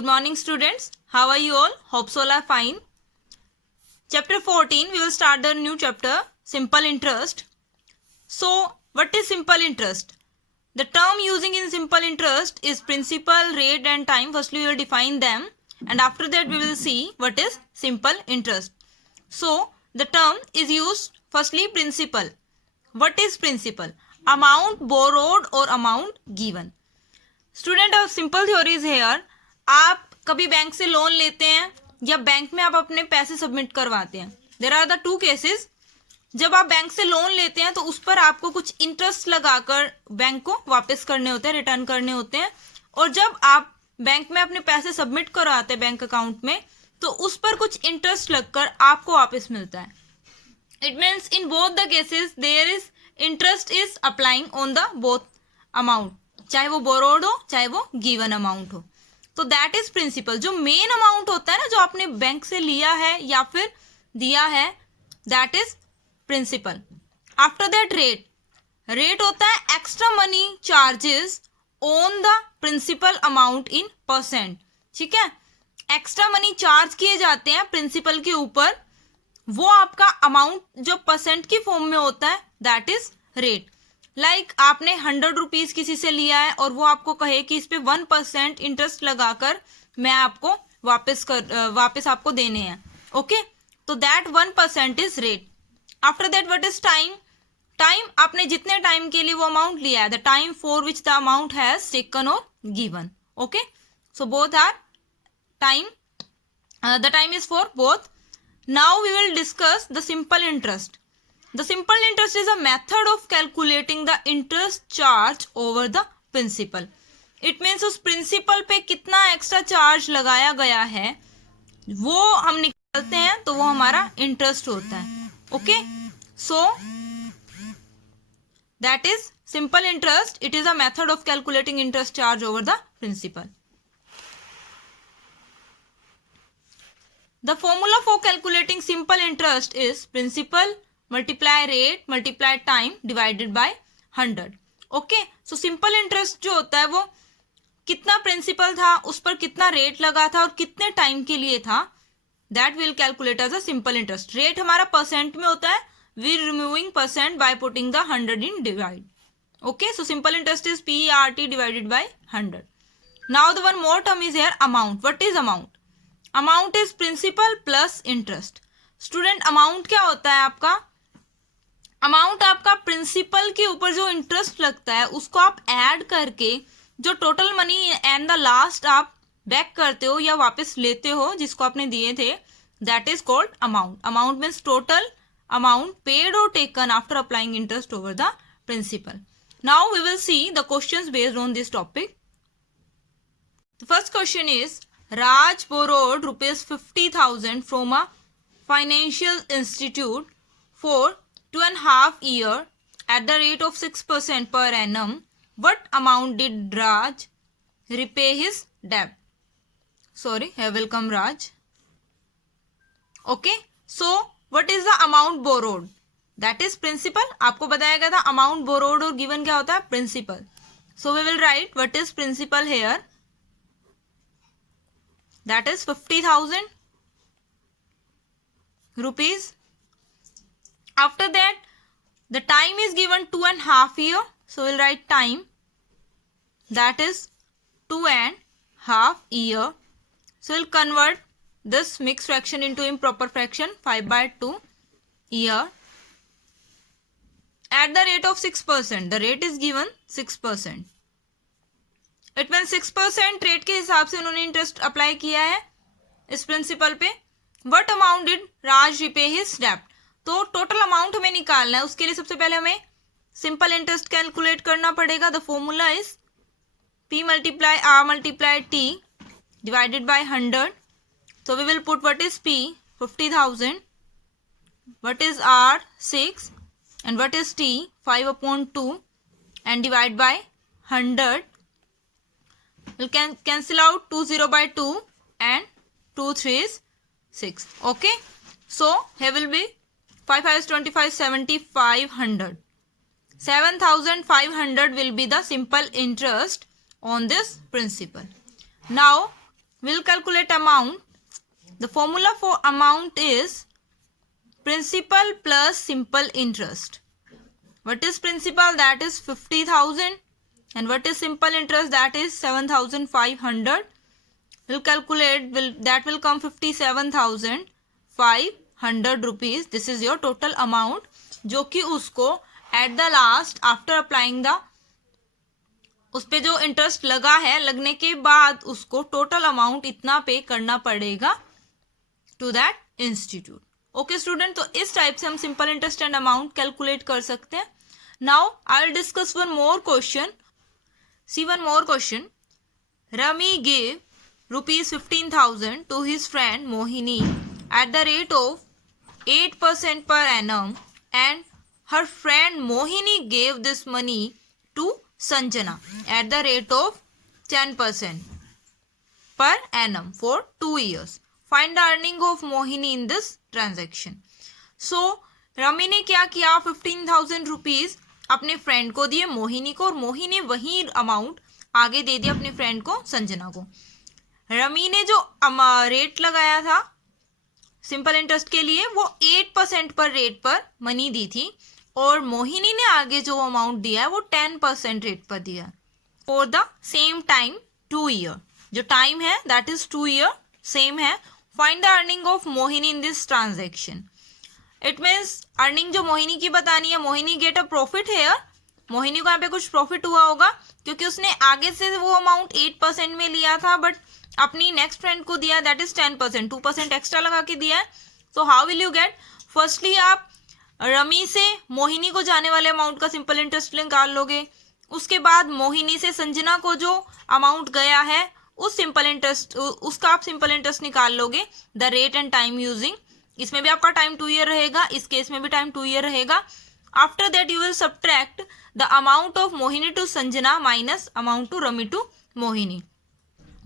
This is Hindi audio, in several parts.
Good morning, students. How are you all? Hope all are fine. Chapter 14, we will start the new chapter, simple interest. So, what is simple interest? The term using in simple interest is principal, rate and time. Firstly, we will define them, and after that we will see what is simple interest. So, the term is used firstly principal. What is principal? Amount borrowed or amount given. Student अब सिंपल थ्योरीज हेयर. आप कभी बैंक से लोन लेते हैं या बैंक में आप अपने पैसे सबमिट करवाते हैं. There are the two cases. जब आप बैंक से लोन लेते हैं तो उस पर आपको कुछ इंटरेस्ट लगाकर बैंक को वापस करने होते हैं, रिटर्न करने होते हैं. और जब आप बैंक में अपने पैसे सबमिट करवाते हैं बैंक अकाउंट में, तो उस पर कुछ इंटरेस्ट लगकर आपको वापस मिलता है. It means in both the cases there is interest is applying on the both amount, चाहे वो बोरोड हो चाहे वो गिवन अमाउंट हो. तो दैट इज प्रिंसिपल. जो मेन अमाउंट होता है ना, जो आपने बैंक से लिया है या फिर दिया है, that is principal. After that rate. Rate होता है extra money charges on the principal amount in percent. ठीक है, एक्स्ट्रा मनी चार्ज किए जाते हैं प्रिंसिपल के ऊपर, वो आपका अमाउंट जो परसेंट की फॉर्म में होता है, दैट इज रेट. लाइक आपने 100 रुपीज किसी से लिया है और वो आपको कहे कि इस पे 1% इंटरेस्ट लगाकर मैं आपको वापस आपको देने हैं. ओके, तो that 1% is rate. After that what is time. Time आपने जितने टाइम के लिए वो अमाउंट लिया है, the time for which the amount has taken और given. Okay, so both are time. The time is for both. Now we will discuss the simple interest. The simple interest is a method of calculating the interest charge over the principal. It means उस principal पे कितना extra charge लगाया गया है वो हम निकालते हैं, तो वो हमारा interest होता है. Okay, so that is simple interest. It is a method of calculating interest charge over the principal. The formula for calculating simple interest is principal multiply rate multiply time divided by 100. Okay, so simple interest जो होता है वो कितना प्रिंसिपल था, उस पर कितना रेट लगा था और कितने टाइम के लिए था, that will calculate as a simple interest. Rate हमारा परसेंट में होता है, we removing percent by putting the 100 in divide. Okay, so simple interest is PERT divided by 100. Now the one more term is here amount. What is amount? Amount is principal plus interest. Student, amount क्या होता है आपका? अमाउंट आपका प्रिंसिपल के ऊपर जो इंटरेस्ट लगता है उसको आप ऐड करके जो total money and the last आप बैक करते हो या वापस लेते हो जिसको आपने दिए थे, that is called amount. Amount means total amount paid और taken after applying interest over the principal. Now we will see the questions based on this topic. The first question is Raj borrowed rupees 50,000 from a financial institute for 2.5 years at the rate of 6% per annum. What amount did Raj repay his debt? Sorry, here will come Raj. Okay, so what is the amount borrowed? That is principal. आपको बताया गया था amount borrowed और given क्या होता है? Principal. So we will write what is principal here. That is 50,000 rupees. After that, the time is given 2.5 years. So we'll write time. That is 2.5 years. So we'll convert this mixed fraction into improper fraction, 5/2 year. At the rate of 6%. The rate is given 6%. It mean 6% rate के हिसाब से उन्होंने इंटरेस्ट अप्लाई किया है इस प्रिंसिपल पे. What amount did Raj repay his डेब्ट. तो टोटल अमाउंट हमें निकालना है. उसके लिए सबसे पहले हमें सिंपल इंटरेस्ट कैलकुलेट करना पड़ेगा. The formula is P multiply R multiply T divided by 100. So we will put what is P 50,000, what is R 6 and what is T 5/2 and divide by 100. We'll cancel out 2 0 by 2 and 2 3 is 6. Okay, so here will be 5 5 is 25, 7,500. 7,500 will be the simple interest on this principal. Now we'll calculate amount. The formula for amount is principal plus simple interest. What is principal? That is 50,000. And what is simple interest? That is 7,500. We'll calculate, that will come 57,500 rupees. This is your total amount, जो कि उसको at the last after applying the, उस पे जो इंटरेस्ट लगा है, लगने के बाद उसको टोटल अमाउंट इतना पे करना पड़ेगा to that institute. Okay student, तो इस टाइप से हम simple interest and amount calculate कर सकते हैं. Now I will discuss one more question. See one more question. Rami gave rupees 15,000 to his friend Mohini at the rate of 8% per annum, and her friend Mohini gave this money to Sanjana at the rate of 10% per annum for 2 years. Find the earning of Mohini in this transaction. So, rummy ने क्या किया, 15,000 रुपीज अपने फ्रेंड को दिए मोहिनी को, और मोहिनी वही अमाउंट आगे दे दिया अपने फ्रेंड को संजना को. रमी ने जो रेट लगाया था सिंपल इंटरेस्ट के लिए वो 8% पर रेट पर मनी दी थी, और मोहिनी ने आगे जो अमाउंट दिया है वो 10% रेट पर दिया for the same time 2 year. जो टाइम है दैट इज 2 ईयर सेम है. Find the earning of Mohini in this transaction. It means earning जो मोहिनी की बतानी है. Mohini get a profit here. Mohini को यहाँ पे कुछ प्रॉफिट हुआ होगा क्योंकि उसने आगे से वो अमाउंट 8% में लिया था, बट अपनी नेक्स्ट फ्रेंड को दिया दैट इज 10%, 2% एक्स्ट्रा लगा के दिया है. तो how will you get? Firstly आप रमी से मोहिनी को जाने वाले अमाउंट का सिंपल इंटरेस्ट निकाल लोगे. उसके बाद मोहिनी से संजना को जो अमाउंट गया है उस सिंपल इंटरेस्ट, उसका आप सिंपल इंटरेस्ट निकाल लोगे the rate and time using. इसमें भी आपका टाइम 2 ईयर रहेगा, इस केस में भी टाइम 2 ईयर रहेगा. After that you will subtract the amount of Mohini to Sanjana minus amount to Rami to Mohini.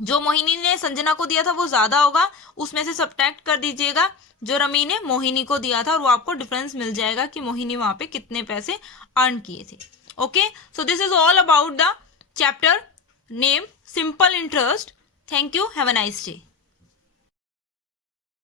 जो मोहिनी ने संजना को दिया था वो ज्यादा होगा, उसमें से सब्ट्रैक्ट कर दीजिएगा जो रमी ने मोहिनी को दिया था, और वो आपको डिफरेंस मिल जाएगा कि मोहिनी वहां पे कितने पैसे अर्न किए थे. Okay, so this is all about the chapter name simple interest. Thank you, have a nice day.